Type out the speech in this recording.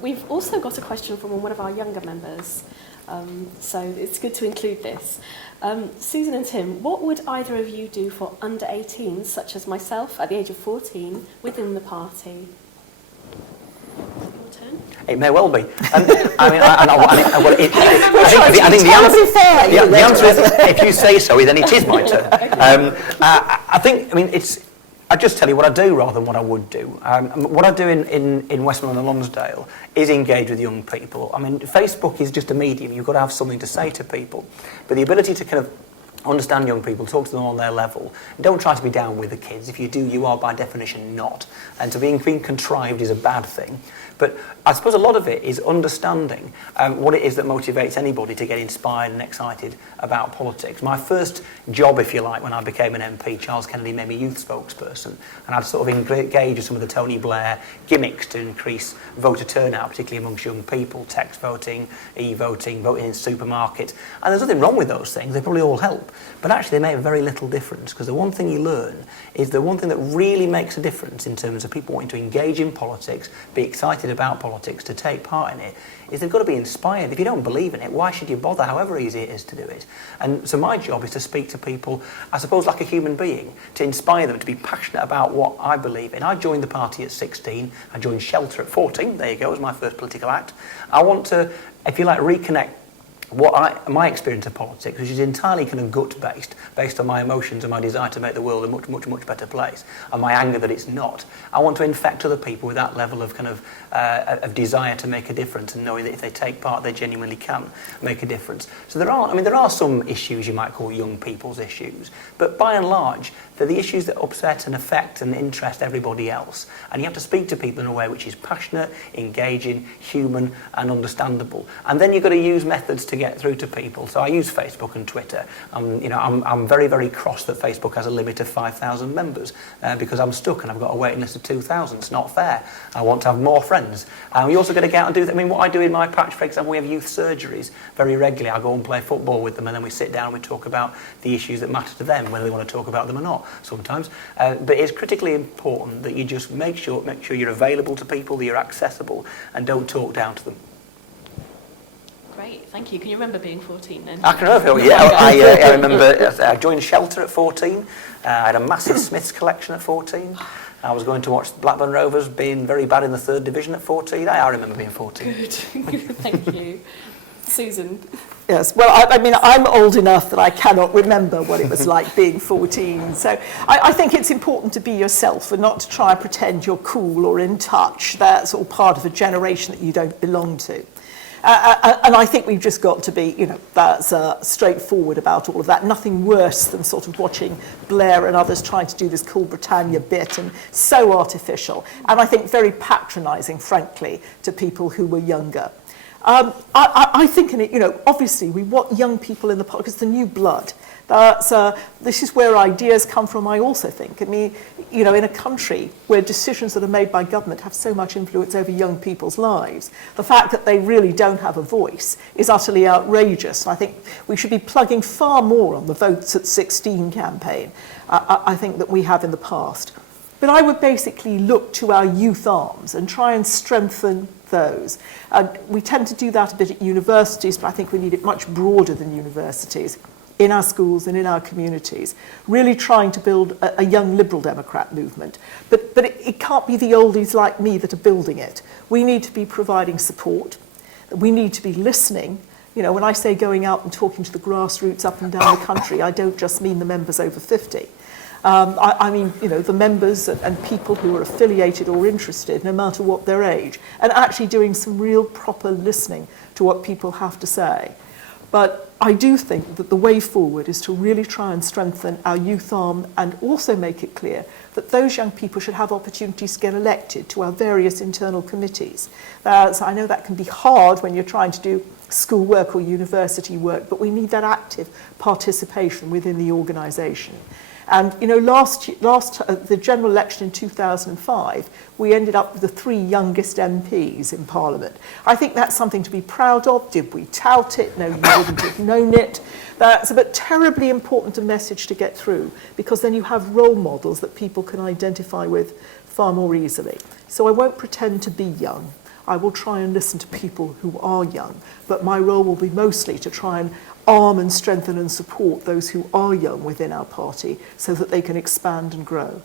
We've also got a question from one of our younger members, so it's good to include this. Susan and Tim, what would either of you do for under 18s, such as myself at the age of 14, within the party? Your turn? It may well be. I think the answer is, if you say so, then it is my turn. I just tell you what I do rather than what I would do. What I do in Westmoreland and Lonsdale is engage with young people. I mean, Facebook is just a medium. You've got to have something to say to people. But the ability to kind of understand young people, talk to them on their level. Don't try to be down with the kids. If you do, you are by definition not. And to being contrived is a bad thing. But I suppose a lot of it is understanding what it is that motivates anybody to get inspired and excited about politics. My first job, if you like, when I became an MP, Charles Kennedy made me youth spokesperson, and I'd sort of engage with some of the Tony Blair gimmicks to increase voter turnout, particularly amongst young people, text voting, e-voting, voting in supermarkets. And there's nothing wrong with those things, they probably all help. But actually they make very little difference, because the one thing you learn is the one thing that really makes a difference in terms of people wanting to engage in politics, be excited about politics, to take part in it, is they've got to be inspired. If you don't believe in it, why should you bother, however easy it is to do it? And so my job is to speak to people, I suppose, like a human being, to inspire them to be passionate about what I believe in. I joined the party at 16, I joined Shelter at 14, there you go, it was my first political act. I want to, if you like, reconnect my experience of politics, which is entirely kind of based on my emotions and my desire to make the world a much, much, much better place, and my anger that it's not. I want to infect other people with that level of kind of desire to make a difference, and knowing that if they take part, they genuinely can make a difference. So there are some issues you might call young people's issues, but by and large, they're the issues that upset and affect and interest everybody else. And you have to speak to people in a way which is passionate, engaging, human, and understandable. And then you've got to use methods to get through to people. So I use Facebook and Twitter. I'm very, very cross that Facebook has a limit of 5,000 members because I'm stuck and I've got a waiting list of 2,000. It's not fair. I want to have more friends. We also got to get out and do that. I mean, what I do in my patch, for example, we have youth surgeries very regularly. I go and play football with them, and then we sit down and we talk about the issues that matter to them, whether they want to talk about them or not sometimes. But it's critically important that you just make sure you're available to people, that you're accessible, and don't talk down to them. Great, thank you. Can you remember being 14 then? I can remember, yeah. I remember I joined Shelter at 14. I had a massive Smiths collection at 14. I was going to watch Blackburn Rovers being very bad in the 3rd Division at 14. I remember being 14. Good, thank you. Susan? Yes, well, I mean, I'm old enough that I cannot remember what it was like being 14. So I think it's important to be yourself and not to try and pretend you're cool or in touch. That's all part of a generation that you don't belong to. And I think we've just got to be, that's straightforward about all of that. Nothing worse than sort of watching Blair and others trying to do this Cool Britannia bit, and so artificial. And I think very patronising, frankly, to people who were younger. I think, obviously we want young people in the politics, the new blood. This is where ideas come from, I also think. I mean, in a country where decisions that are made by government have so much influence over young people's lives, the fact that they really don't have a voice is utterly outrageous. I think we should be plugging far more on the Votes at 16 campaign, I think, that we have in the past. But I would basically look to our youth arms and try and strengthen those. We tend to do that a bit at universities, but I think we need it much broader than universities, in our schools and in our communities, really trying to build a young Liberal Democrat movement. But it can't be the oldies like me that are building it. We need to be providing support. We need to be listening. When I say going out and talking to the grassroots up and down the country, I don't just mean the members over 50. I mean, the members and people who are affiliated or interested, no matter what their age, and actually doing some real proper listening to what people have to say. But I do think that the way forward is to really try and strengthen our youth arm and also make it clear that those young people should have opportunities to get elected to our various internal committees. So I know that can be hard when you're trying to do school work or university work, but we need that active participation within the organisation. And the general election in 2005, we ended up with the 3 youngest MPs in Parliament. I think that's something to be proud of. Did we tout it? No, you wouldn't have known it. That's a terribly important message to get through, because then you have role models that people can identify with far more easily. So I won't pretend to be young. I will try and listen to people who are young, but my role will be mostly to try and arm and strengthen and support those who are young within our party so that they can expand and grow.